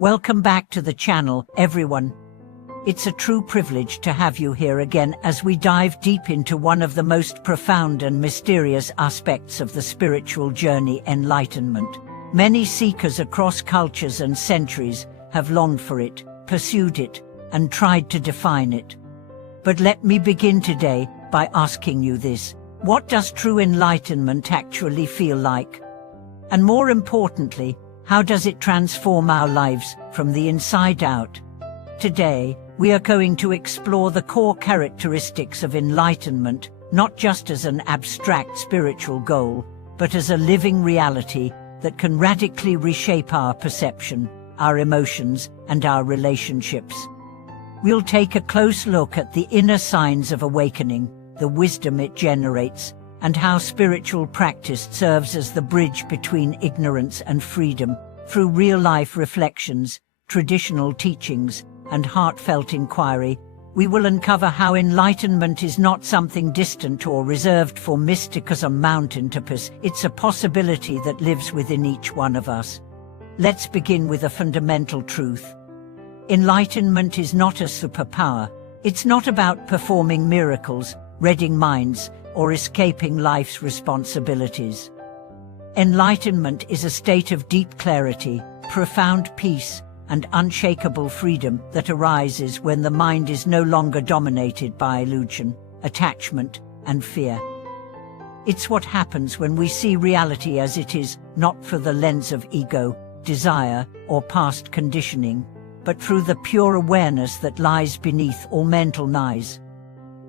Welcome back to the channel, everyone. It's a true privilege to have you here again as we dive deep into one of the most profound and mysterious aspects of the spiritual journey, enlightenment. Many seekers across cultures and centuries have longed for it, pursued it, and tried to define it. But let me begin today by asking you this: what does true enlightenment actually feel like? And more importantly, how does it transform our lives from the inside out? Today, we are going to explore the core characteristics of enlightenment, not just as an abstract spiritual goal, but as a living reality that can radically reshape our perception, our emotions, and our relationships. We'll take a close look at the inner signs of awakening, the wisdom it generates, and how spiritual practice serves as the bridge between ignorance and freedom. Through real-life reflections, traditional teachings, and heartfelt inquiry, we will uncover how enlightenment is not something distant or reserved for mystics on mountain tops. It's a possibility that lives within each one of us. Let's begin with a fundamental truth. Enlightenment is not a superpower. It's not about performing miracles, reading minds, or escaping life's responsibilities. Enlightenment is a state of deep clarity, profound peace, and unshakable freedom that arises when the mind is no longer dominated by illusion, attachment, and fear. It's what happens when we see reality as it is, not through the lens of ego, desire, or past conditioning, but through the pure awareness that lies beneath all mental noise.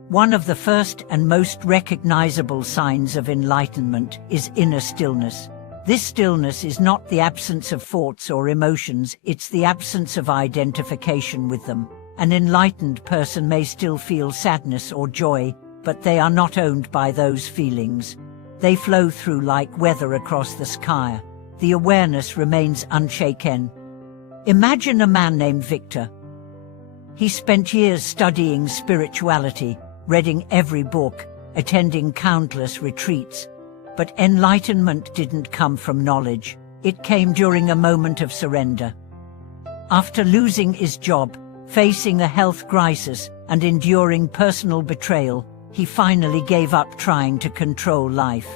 One of the first and most recognizable signs of enlightenment is inner stillness. This stillness is not the absence of thoughts or emotions, it's the absence of identification with them. An enlightened person may still feel sadness or joy, but they are not owned by those feelings. They flow through like weather across the sky. The awareness remains unshaken. Imagine a man named Victor. He spent years studying spirituality, reading every book, attending countless retreats. But enlightenment didn't come from knowledge. It came during a moment of surrender. After losing his job, facing a health crisis, and enduring personal betrayal, he finally gave up trying to control life.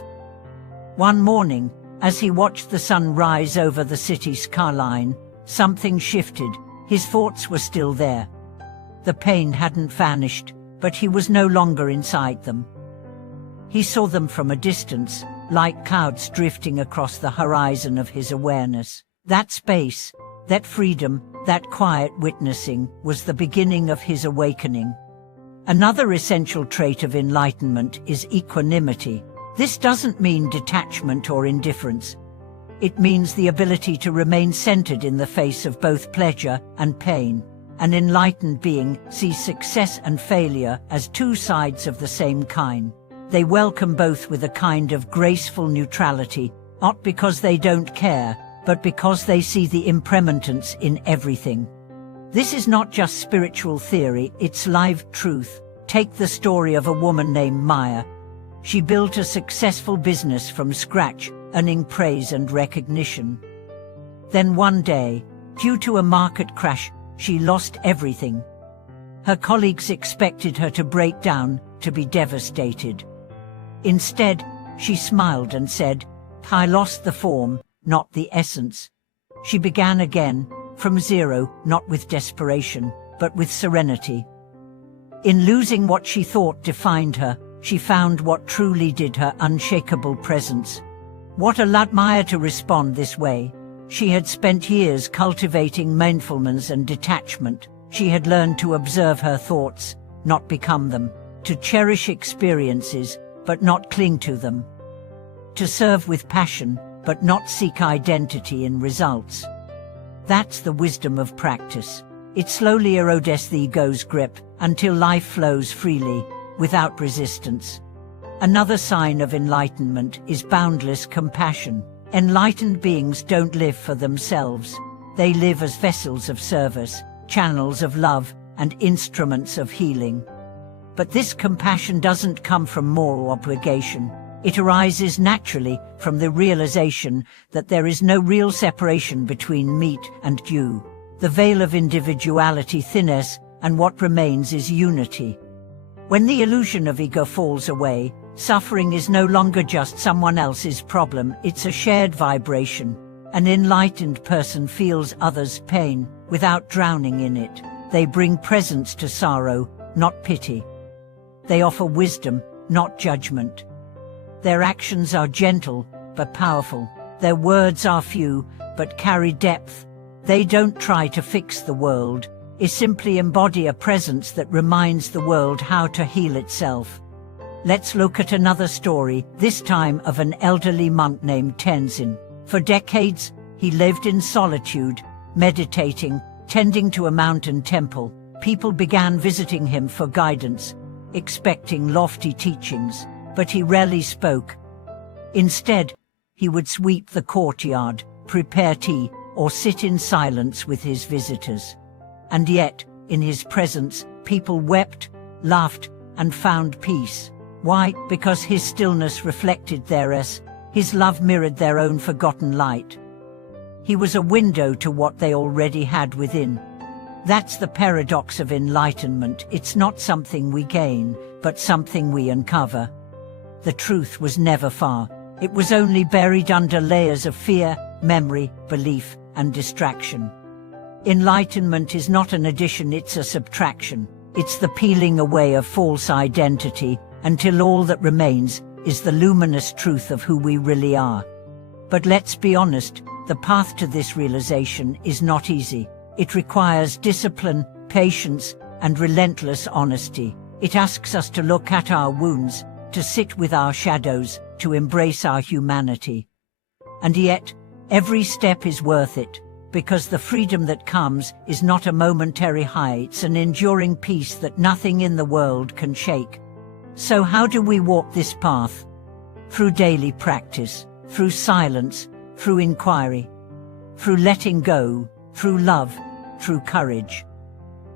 One morning, as he watched the sun rise over the city skyline, something shifted. His thoughts were still there. The pain hadn't vanished, but he was no longer inside them. He saw them from a distance, like clouds drifting across the horizon of his awareness. That space, that freedom, that quiet witnessing was the beginning of his awakening. Another essential trait of enlightenment is equanimity. This doesn't mean detachment or indifference. It means the ability to remain centered in the face of both pleasure and pain. An enlightened being sees success and failure as two sides of the same coin. They welcome both with a kind of graceful neutrality, not because they don't care, but because they see the impermanence in everything. This is not just spiritual theory, it's live truth. Take the story of a woman named Maya. She built a successful business from scratch, earning praise and recognition. Then one day, due to a market crash, she lost everything. Her colleagues expected her to break down, to be devastated. Instead, she smiled and said, "I lost the form, not the essence." She began again, from zero, not with desperation, but with serenity. In losing what she thought defined her, she found what truly did her unshakable presence. What allowed Maya to respond this way? She had spent years cultivating mindfulness and detachment. She had learned to observe her thoughts, not become them, to cherish experiences, but not cling to them, to serve with passion, but not seek identity in results. That's the wisdom of practice. It slowly erodes the ego's grip until life flows freely, without resistance. Another sign of enlightenment is boundless compassion. Enlightened beings don't live for themselves. They live as vessels of service, channels of love, and instruments of healing. But this compassion doesn't come from moral obligation. It arises naturally from the realization that there is no real separation between meat and dew. The veil of individuality thins, and what remains is unity. When the illusion of ego falls away, suffering is no longer just someone else's problem, it's a shared vibration. An enlightened person feels others' pain without drowning in it. They bring presence to sorrow, not pity. They offer wisdom, not judgment. Their actions are gentle, but powerful. Their words are few, but carry depth. They don't try to fix the world. They simply embody a presence that reminds the world how to heal itself. Let's look at another story, this time of an elderly monk named Tenzin. For decades, he lived in solitude, meditating, tending to a mountain temple. People began visiting him for guidance, expecting lofty teachings, but he rarely spoke. Instead, he would sweep the courtyard, prepare tea, or sit in silence with his visitors. And yet, in his presence, people wept, laughed, and found peace. Why? Because his stillness reflected theirs, his love mirrored their own forgotten light. He was a window to what they already had within. That's the paradox of enlightenment. It's not something we gain, but something we uncover. The truth was never far. It was only buried under layers of fear, memory, belief, and distraction. Enlightenment is not an addition, it's a subtraction. It's the peeling away of false identity, until all that remains is the luminous truth of who we really are. But let's be honest, the path to this realization is not easy. It requires discipline, patience, and relentless honesty. It asks us to look at our wounds, to sit with our shadows, to embrace our humanity. And yet, every step is worth it, because the freedom that comes is not a momentary high, it's an enduring peace that nothing in the world can shake. So how do we walk this path? Through daily practice, through silence, through inquiry, through letting go, through love, through courage.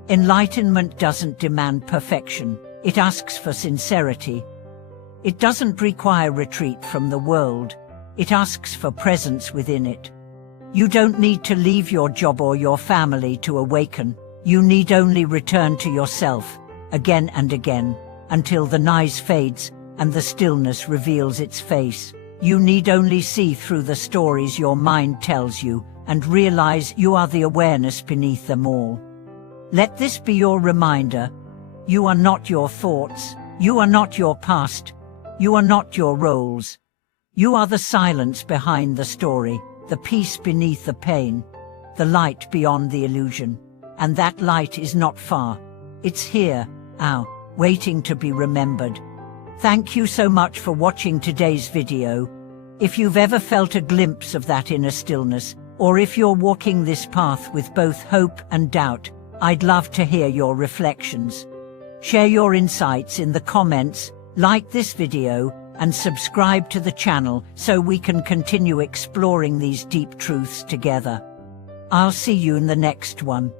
Enlightenment doesn't demand perfection, it asks for sincerity. It doesn't require retreat from the world, it asks for presence within it. You don't need to leave your job or your family to awaken, you need only return to yourself, again and again, until the noise fades and the stillness reveals its face. You need only see through the stories your mind tells you and realize you are the awareness beneath them all. Let this be your reminder. You are not your thoughts, you are not your past, you are not your roles. You are the silence behind the story, the peace beneath the pain, the light beyond the illusion. And that light is not far. It's here, now, waiting to be remembered. Thank you so much for watching today's video. If you've ever felt a glimpse of that inner stillness, or if you're walking this path with both hope and doubt, I'd love to hear your reflections. Share your insights in the comments, like this video, and subscribe to the channel so we can continue exploring these deep truths together. I'll see you in the next one.